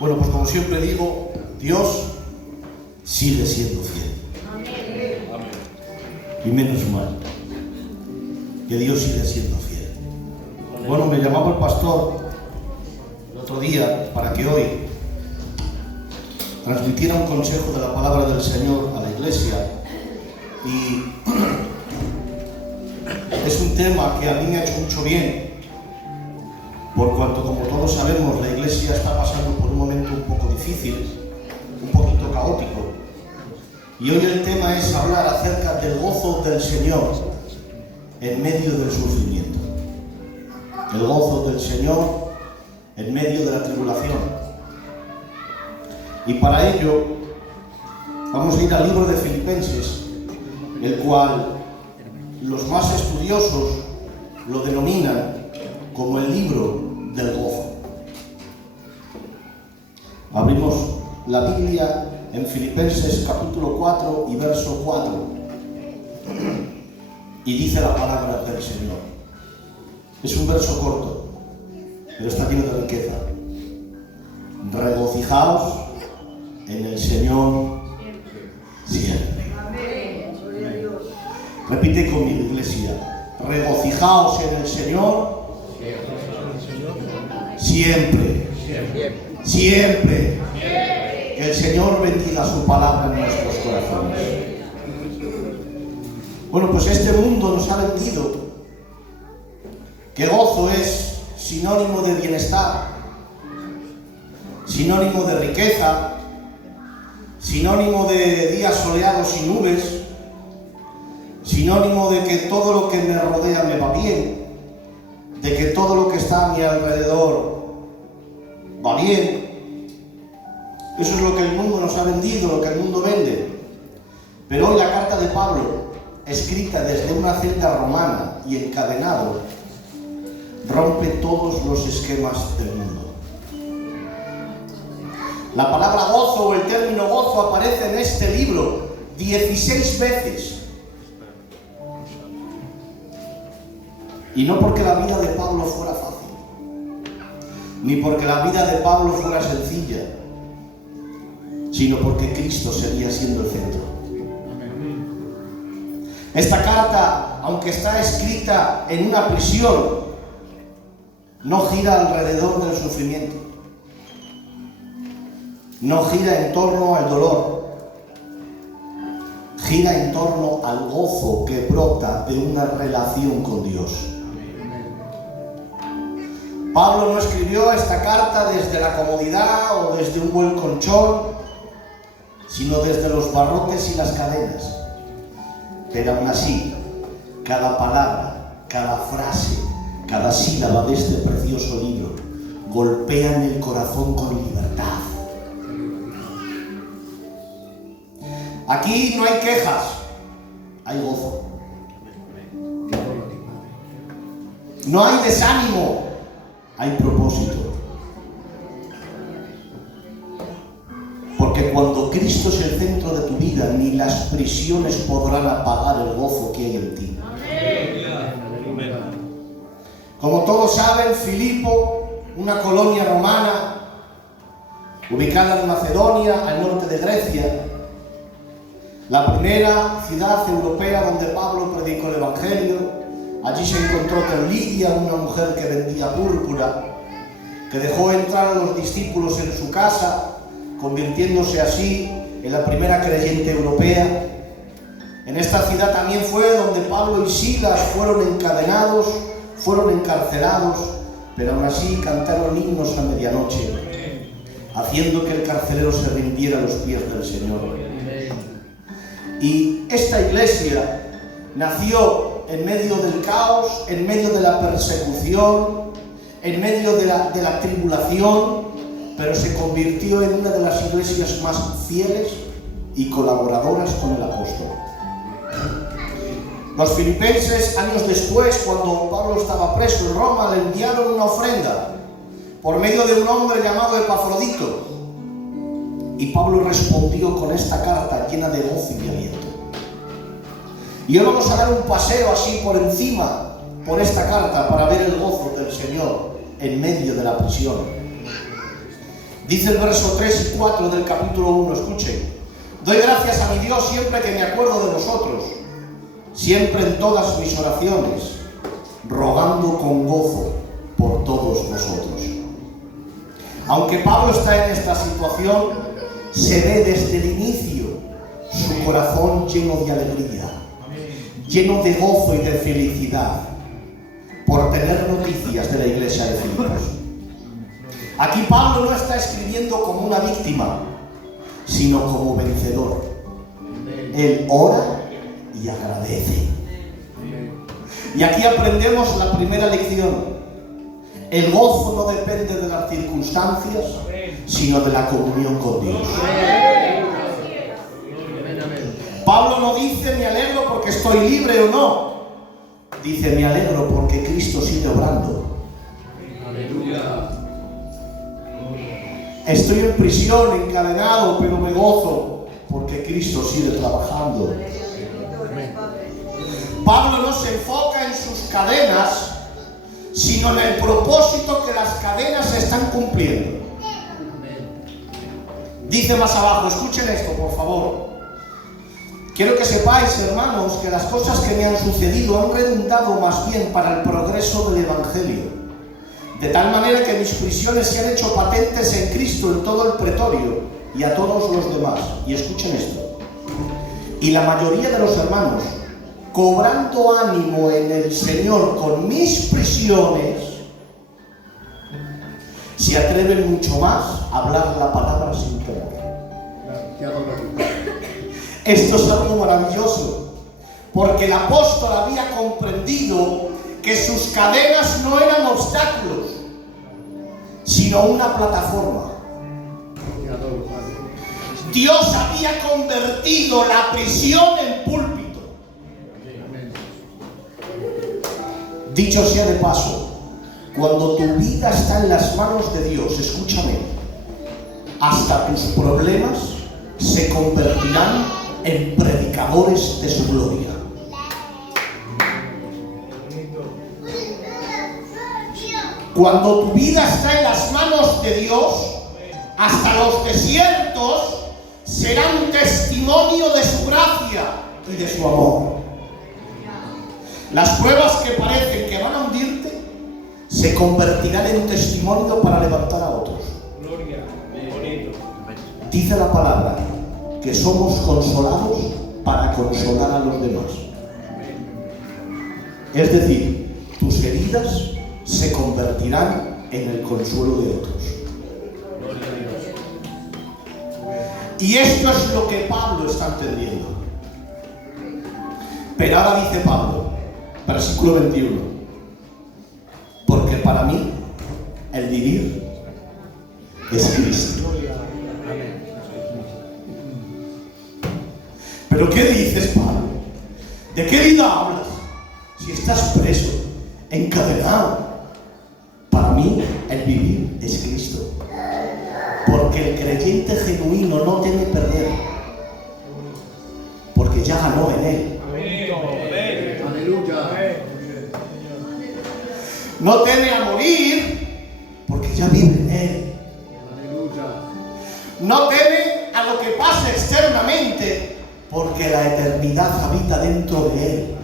Bueno, pues como siempre digo, Dios sigue siendo fiel. Amén. Y menos mal, que Dios sigue siendo fiel. Bueno, me llamaba el pastor el otro día para que hoy transmitiera un consejo de la palabra del Señor a la iglesia. Y es un tema que a mí me ha hecho mucho bien, por cuanto, como todos sabemos, la iglesia está pasando por un momento un poco difícil, un poquito caótico. Y hoy el tema es hablar acerca del gozo del Señor en medio del sufrimiento. El gozo del Señor en medio de la tribulación. Y para ello vamos a ir al libro de Filipenses, el cual los más estudiosos lo denominan como el libro del gozo. Abrimos la Biblia en Filipenses capítulo 4 y verso 4. Y dice la palabra del Señor. Es un verso corto, pero está lleno de riqueza. Regocijaos en el Señor siempre. Repite conmigo, iglesia. Regocijaos en el Señor siempre. Siempre. Que el Señor bendiga su palabra en nuestros corazones. Bueno, pues este mundo nos ha vendido que gozo es sinónimo de bienestar, sinónimo de riqueza, sinónimo de días soleados y nubes, sinónimo de que todo lo que me rodea me va bien, de que todo lo que está a mi alrededor va bien. Eso es lo que el mundo nos ha vendido, lo que el mundo vende. Pero hoy la carta de Pablo, escrita desde una celda romana y encadenado, rompe todos los esquemas del mundo. La palabra gozo o el término gozo aparece en este libro 16 veces. Y no porque la vida de Pablo fuera fácil, ni porque la vida de Pablo fuera sencilla, sino porque Cristo seguía siendo el centro. Esta carta, aunque está escrita en una prisión, no gira alrededor del sufrimiento, no gira en torno al dolor, gira en torno al gozo que brota de una relación con Dios. Pablo no escribió esta carta desde la comodidad o desde un buen colchón, sino desde los barrotes y las cadenas. Pero aún así, cada palabra, cada frase, cada sílaba de este precioso libro golpea en el corazón con libertad. Aquí no hay quejas, hay gozo. No hay desánimo, hay propósito. Porque cuando Cristo es el centro de tu vida, ni las prisiones podrán apagar el gozo que hay en ti. Como todos saben, Filipo, una colonia romana ubicada en Macedonia, al norte de Grecia, la primera ciudad europea donde Pablo predicó el Evangelio. Allí se encontró con Lidia, una mujer que vendía púrpura, que dejó entrar a los discípulos en su casa, convirtiéndose así en la primera creyente europea. En esta ciudad también fue donde Pablo y Silas fueron encadenados, fueron encarcelados, pero aún así cantaron himnos a medianoche, haciendo que el carcelero se rindiera a los pies del Señor. Y esta iglesia nació en medio del caos, en medio de la persecución, en medio de la tribulación, pero se convirtió en una de las iglesias más fieles y colaboradoras con el apóstol. Los filipenses, años después, cuando Pablo estaba preso en Roma, le enviaron una ofrenda por medio de un hombre llamado Epafrodito. Y Pablo respondió con esta carta llena de gozo y de aliento. Y hoy vamos a dar un paseo así por encima, por esta carta, para ver el gozo del Señor en medio de la prisión. Dice el verso 3 y 4 del capítulo 1, escuchen. Doy gracias a mi Dios siempre que me acuerdo de vosotros, siempre en todas mis oraciones, rogando con gozo por todos vosotros. Aunque Pablo está en esta situación, se ve desde el inicio su corazón lleno de alegría, lleno de gozo y de felicidad por tener noticias de la iglesia de Filipos. Aquí Pablo no está escribiendo como una víctima, sino como vencedor. Él ora y agradece. Y aquí aprendemos la primera lección. El gozo no depende de las circunstancias, sino de la comunión con Dios. Pablo no dice me alegro porque estoy libre o no. Dice me alegro porque Cristo sigue obrando. Estoy en prisión, encadenado, pero me gozo porque Cristo sigue trabajando. Pablo no se enfoca en sus cadenas, sino en el propósito que las cadenas están cumpliendo. Dice más abajo, escuchen esto, por favor. Quiero que sepáis, hermanos, que las cosas que me han sucedido han redundado más bien para el progreso del Evangelio. De tal manera que mis prisiones se han hecho patentes en Cristo en todo el pretorio y a todos los demás. Y escuchen esto. Y la mayoría de los hermanos, cobrando ánimo en el Señor con mis prisiones, se atreven mucho más a hablar la palabra sin temor. Esto es algo maravilloso, porque el apóstol había comprendido que sus cadenas no eran obstáculos, sino una plataforma. Dios había convertido la prisión en púlpito. Dicho sea de paso, cuando tu vida está en las manos de Dios, escúchame, hasta tus problemas se convertirán en predicadores de su gloria. Cuando tu vida está en las manos de Dios, hasta los desiertos serán testimonio de su gracia y de su amor. Las pruebas que parecen que van a hundirte se convertirán en testimonio para levantar a otros. Dice la palabra que somos consolados para consolar a los demás. Es decir, tus heridas se convertirán en el consuelo de otros. Y esto es lo que Pablo está entendiendo. Pero ahora dice Pablo, versículo 21, porque para mí el vivir es Cristo. ¿Pero qué dices, Pablo? ¿De qué vida hablas? Si estás preso, encadenado. Para mí el vivir es Cristo. Porque el creyente genuino no teme perder, porque ya ganó en Él. Aleluya. No teme a morir, porque ya vive en Él. No teme a lo que pasa externamente, porque la eternidad habita dentro de Él.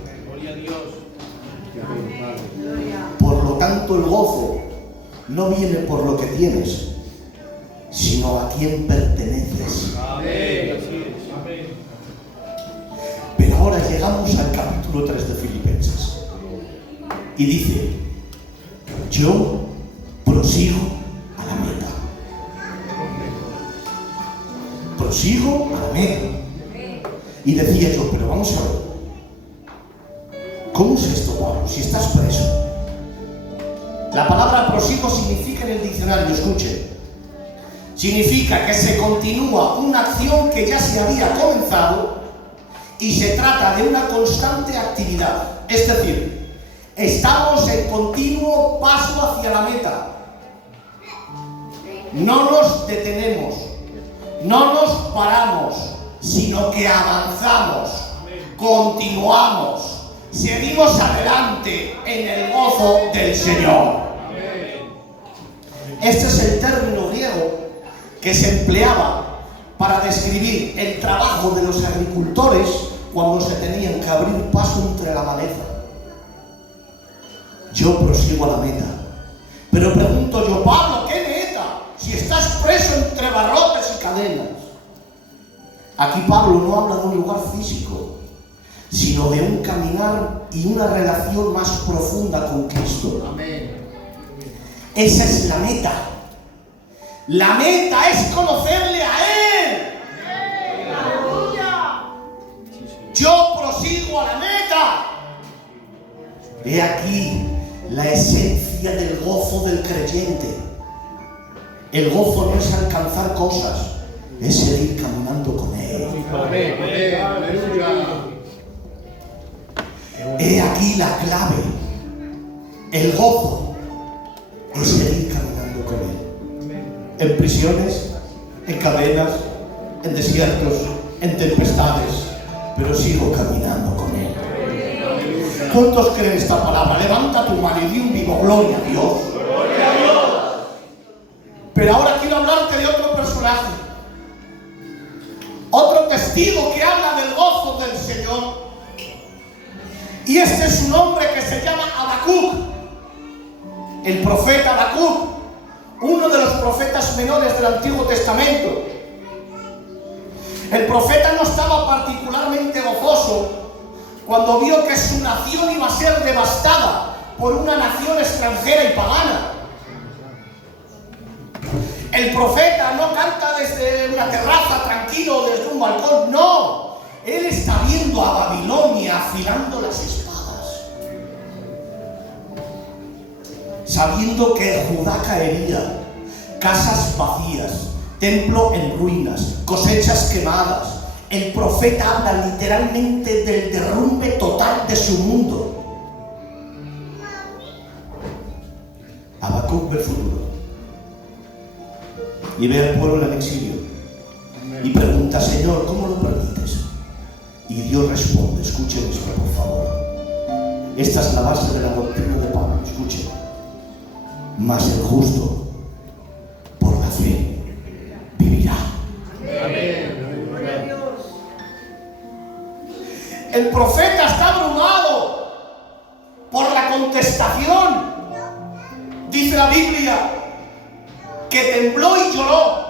Por lo tanto, el gozo no viene por lo que tienes, sino a quien perteneces. Pero ahora llegamos al capítulo 3 de Filipenses. Y dice, yo prosigo a la meta. Prosigo a la meta. Y decía yo, pero vamos a ver, ¿cómo es esto, Pablo? Si estás preso. La palabra prosigo significa en el diccionario, escuche, significa que se continúa una acción que ya se había comenzado y se trata de una constante actividad. Es decir, estamos en continuo paso hacia la meta. No nos detenemos, no nos paramos, sino que avanzamos, continuamos, seguimos adelante en el gozo del Señor. Este es el término griego que se empleaba para describir el trabajo de los agricultores cuando se tenían que abrir paso entre la maleza. Yo prosigo a la meta. Pero pregunto yo, Pablo, ¿qué meta? Si estás preso entre barrotes y cadenas. Aquí Pablo no habla de un lugar físico, sino de un caminar y una relación más profunda con Cristo. Amén. Esa es la meta. La meta es conocerle a Él. Yo prosigo a la meta. He aquí la esencia del gozo del creyente. El gozo no es alcanzar cosas, es seguir caminando con Él. He aquí la clave. El gozo es seguir caminando con Él. En prisiones, en cadenas, en desiertos, en tempestades, pero sigo caminando con Él. ¿Cuántos creen esta palabra? Levanta tu mano y di un vivo gloria a Dios. Pero ahora quiero hablarte de otro personaje, otro testigo que habla del gozo del Señor. Y este es un hombre que se llama Habacuc, el profeta Habacuc, uno de los profetas menores del Antiguo Testamento. El profeta no estaba particularmente gozoso cuando vio que su nación iba a ser devastada por una nación extranjera y pagana. El profeta no canta desde una terraza tranquilo, desde un balcón, no. Él está viendo a Babilonia afilando las espadas, sabiendo que Judá caería, casas vacías, templo en ruinas, cosechas quemadas. El profeta habla literalmente del derrumbe total de su mundo. Habacuc ve el futuro y ve al pueblo en el exilio y pregunta: Señor, ¿cómo lo permites? Y Dios responde. Escuchen esto, por favor. Esta es la base de la doctrina de Pablo. Escuchen. Mas el justo por la fe vivirá. Amén. El profeta está abrumado por la contestación. Dice la Biblia que tembló y lloró.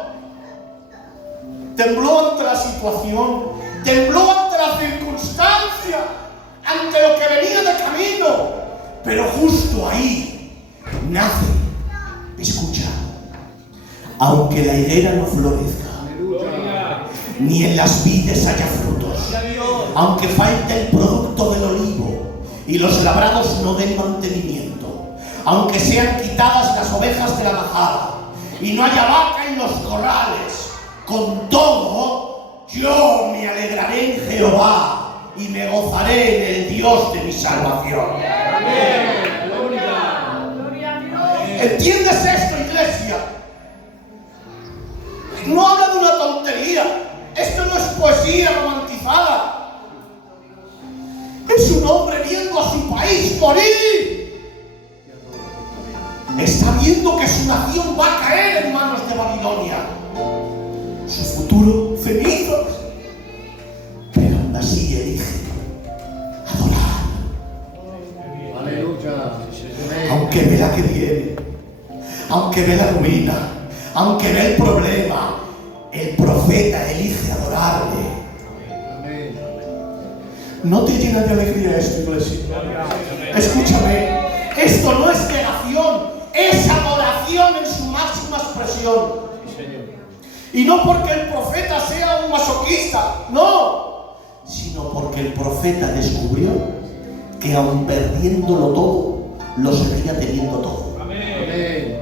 Tembló ante la situación, tembló ante la circunstancia, ante lo que venía de camino. Pero justo ahí nace, escucha, aunque la higuera no florezca, ni en las vides haya frutos, aunque falte el producto del olivo y los labrados no den mantenimiento, aunque sean quitadas las ovejas de la majada y no haya vaca en los corrales, con todo yo me alegraré en Jehová y me gozaré en el Dios de mi salvación. Amén. Gloria a Dios. ¿Entiendes esto, iglesia? No habla de una tontería. Esto no es poesía romantizada. Es un hombre viendo a su país morir. Está viendo que su nación va a caer en manos de Babilonia. Su futuro cenizas. Pero aún así elige adorar. Aleluya. Aunque ve la que viene, aunque ve la ruina, aunque ve el problema, el profeta elige adorarle. Amén. ¿No te llena de alegría esto, iglesia? Escúchame, esto no es negación, es adoración en su máxima expresión. Y no porque el profeta sea un masoquista, no, sino porque el profeta descubrió que aun perdiéndolo todo, lo seguiría teniendo todo. Amén.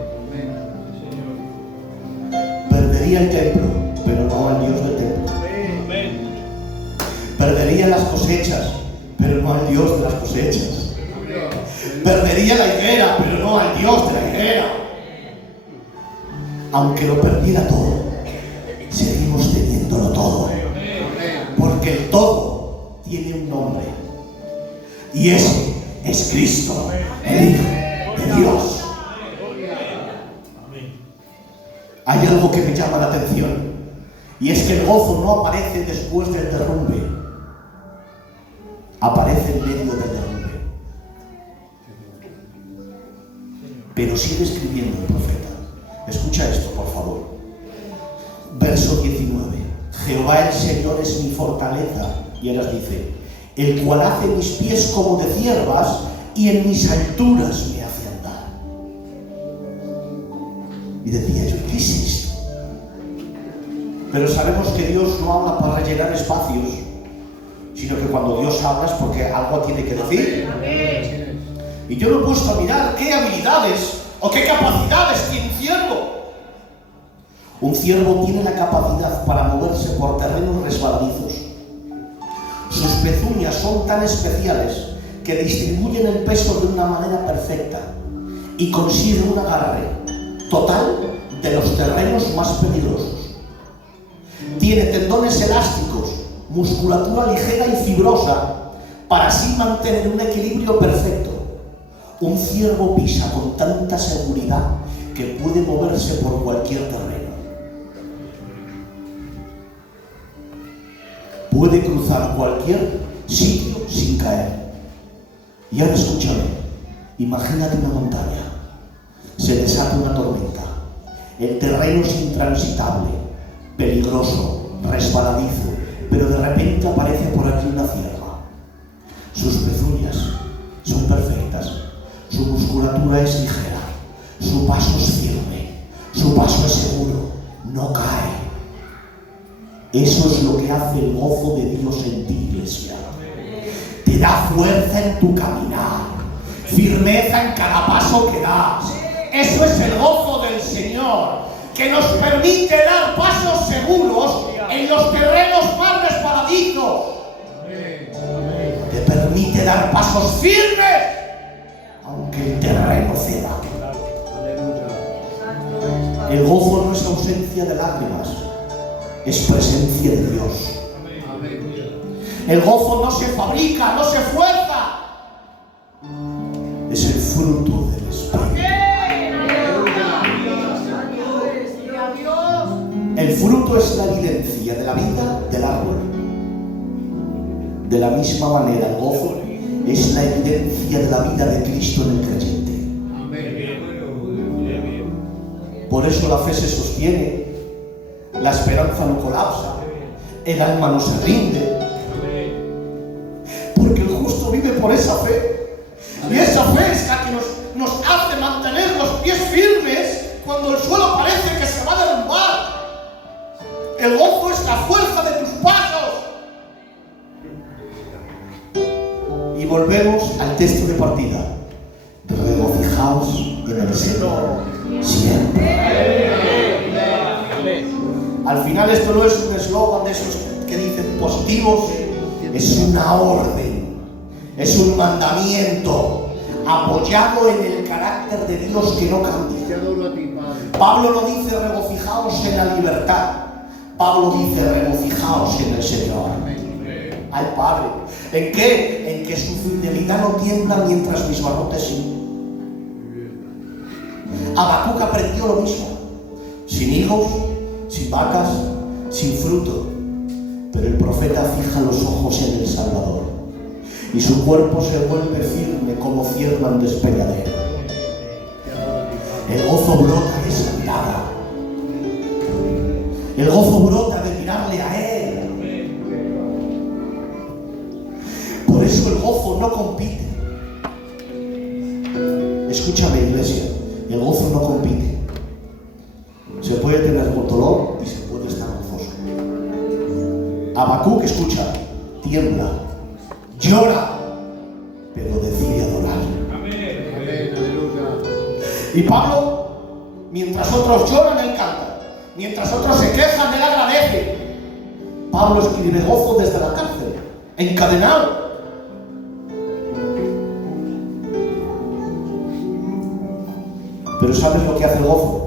Perdería el templo, pero no al Dios del templo. Perdería las cosechas, pero no al Dios de las cosechas. Perdería la higuera, pero no al Dios de la higuera. Aunque lo perdiera todo, seguimos teniéndolo todo. Porque el todo tiene un nombre. Y ese es Cristo, el Hijo de Dios. hay algo que me llama la atención, y es que el gozo no aparece después del derrumbe, aparece en medio del derrumbe. Pero sigue escribiendo el profeta. Escucha esto, por favor. Verso 19. Jehová el Señor es mi fortaleza. Y ahora dice, el cual hace mis pies como de ciervas y en mis alturas me hace andar. Y decía yo, ¿qué es esto? Pero sabemos que Dios no habla para rellenar espacios, sino que cuando Dios habla es porque algo tiene que decir. Amén. Y yo me he puesto a mirar qué habilidades o qué capacidades tiene un ciervo. Un ciervo tiene la capacidad para moverse por terrenos resbaladizos. Sus pezuñas son tan especiales que distribuyen el peso de una manera perfecta y consigue un agarre total de los terrenos más peligrosos. Tiene tendones elásticos, musculatura ligera y fibrosa para así mantener un equilibrio perfecto. Un ciervo pisa con tanta seguridad que puede moverse por cualquier terreno. Puede cruzar cualquier sitio sin caer. Y ahora escúchame, imagínate una montaña, se desata una tormenta, el terreno es intransitable, peligroso, resbaladizo, pero de repente aparece por aquí una cierva. Sus pezuñas son perfectas, su musculatura es ligera, su paso es firme, su paso es seguro, no cae. Eso es lo que hace el gozo de Dios en ti, iglesia. Te da fuerza en tu caminar, firmeza en cada paso que das. Eso es el gozo del Señor, que nos permite dar pasos seguros en los terrenos más resbaladizos. Te permite dar pasos firmes, aunque el terreno ceda. El gozo no es ausencia de lágrimas, es presencia de Dios. El gozo no se fabrica, no se fuerza, es el fruto del Espíritu. El fruto es la evidencia de la vida del árbol. De la misma manera, el gozo es la evidencia de la vida de Cristo en el creyente. Por eso la fe se sostiene, la esperanza no colapsa, el alma no se rinde. Porque el justo vive por esa fe. Y esa fe es la que nos hace mantener los pies firmes cuando el suelo parece que se va a derrumbar. El gozo es la fuerza de tus pasos. Y volvemos al texto de partida. Regocijaos en el Señor siempre. Al final esto no es un eslogan de esos que dicen positivos, es una orden, es un mandamiento apoyado en el carácter de Dios que no cambia. Pablo no dice regocijaos en la libertad, Pablo dice regocijaos en el Señor. Ay, Padre, ¿en qué? En que su fidelidad no tiembla mientras mis barrotes sí. Habacuc aprendió lo mismo, sin hijos, sin vacas, sin fruto, pero el profeta fija los ojos en el Salvador y su cuerpo se vuelve firme como cierva en despeñadero. El gozo brota de esa mirada, el gozo brota de mirarle a Él. Por eso el gozo no compite. Escúchame, iglesia, el gozo no compite. Se puede tener dolor y se puede estar gozoso. Habacuc, escucha, tiembla, llora, pero decide adorar. Y Pablo, mientras otros lloran, él canta. Mientras otros se quejan, él agradece. Pablo escribe gozo desde la cárcel, encadenado. Pero ¿sabes lo que hace el gozo?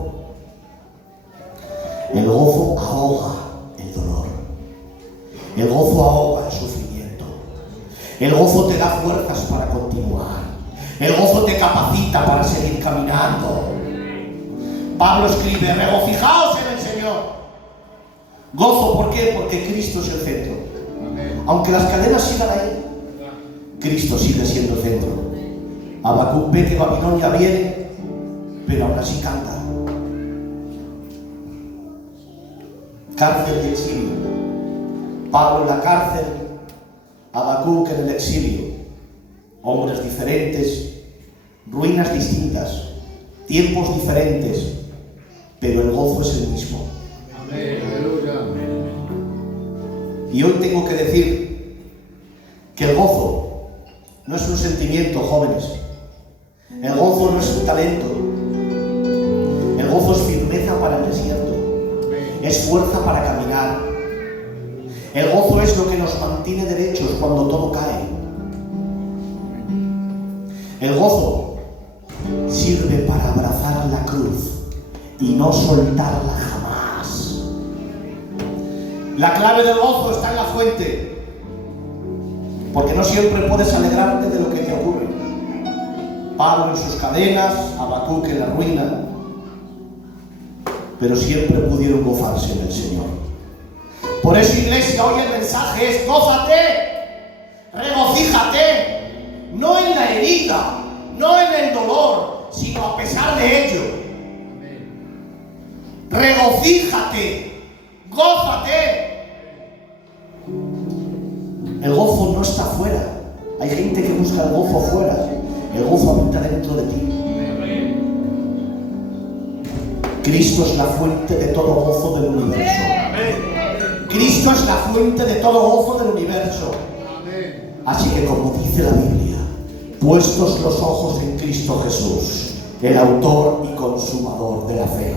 El gozo ahoga el dolor. El gozo ahoga el sufrimiento. El gozo te da fuerzas para continuar. El gozo te capacita para seguir caminando. Pablo escribe: regocijaos en el Señor. Gozo, ¿por qué? Porque Cristo es el centro. Aunque las cadenas sigan ahí, Cristo sigue siendo el centro. Habacuc ve que Babilonia viene, pero aún así canta. Cárcel y exilio. Pablo en la cárcel, Habacuc en el exilio. Hombres diferentes, ruinas distintas, tiempos diferentes, pero el gozo es el mismo. Amén. Aleluya. Y hoy tengo que decir que el gozo no es un sentimiento, jóvenes. El gozo no es un talento. El gozo es firmeza para el desierto. Es fuerza para caminar. El gozo es lo que nos mantiene derechos cuando todo cae. El gozo sirve para abrazar la cruz y no soltarla jamás. La clave del gozo está en la fuente, porque no siempre puedes alegrarte de lo que te ocurre. Pablo en sus cadenas, Habacuc en la ruina, pero siempre pudieron gozarse en el Señor. Por eso, iglesia, hoy el mensaje es: gózate, regocíjate, no en la herida, no en el dolor, sino a pesar de ello. Regocíjate, gózate. El gozo no está fuera. Hay gente que busca el gozo fuera. El gozo habita dentro de ti. Cristo es la fuente de todo gozo del universo. Cristo es la fuente de todo gozo del universo. Así que, como dice la Biblia, puestos los ojos en Cristo Jesús, el autor y consumador de la fe.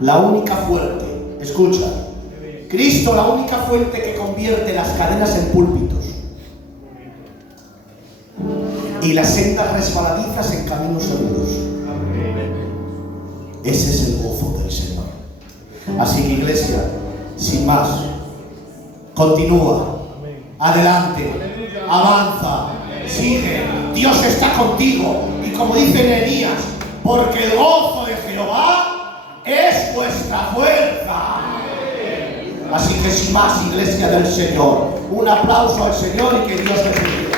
La única fuente, escucha, Cristo, la única fuente que convierte las cadenas en púlpitos y las sendas resbaladizas en caminos seguros. Ese es el gozo del Señor. Así que, iglesia, sin más, continúa, adelante, avanza, sigue. Dios está contigo. Y como dice Nehemías, porque el gozo de Jehová es vuestra fuerza. Así que, sin más, iglesia del Señor, un aplauso al Señor y que Dios te bendiga.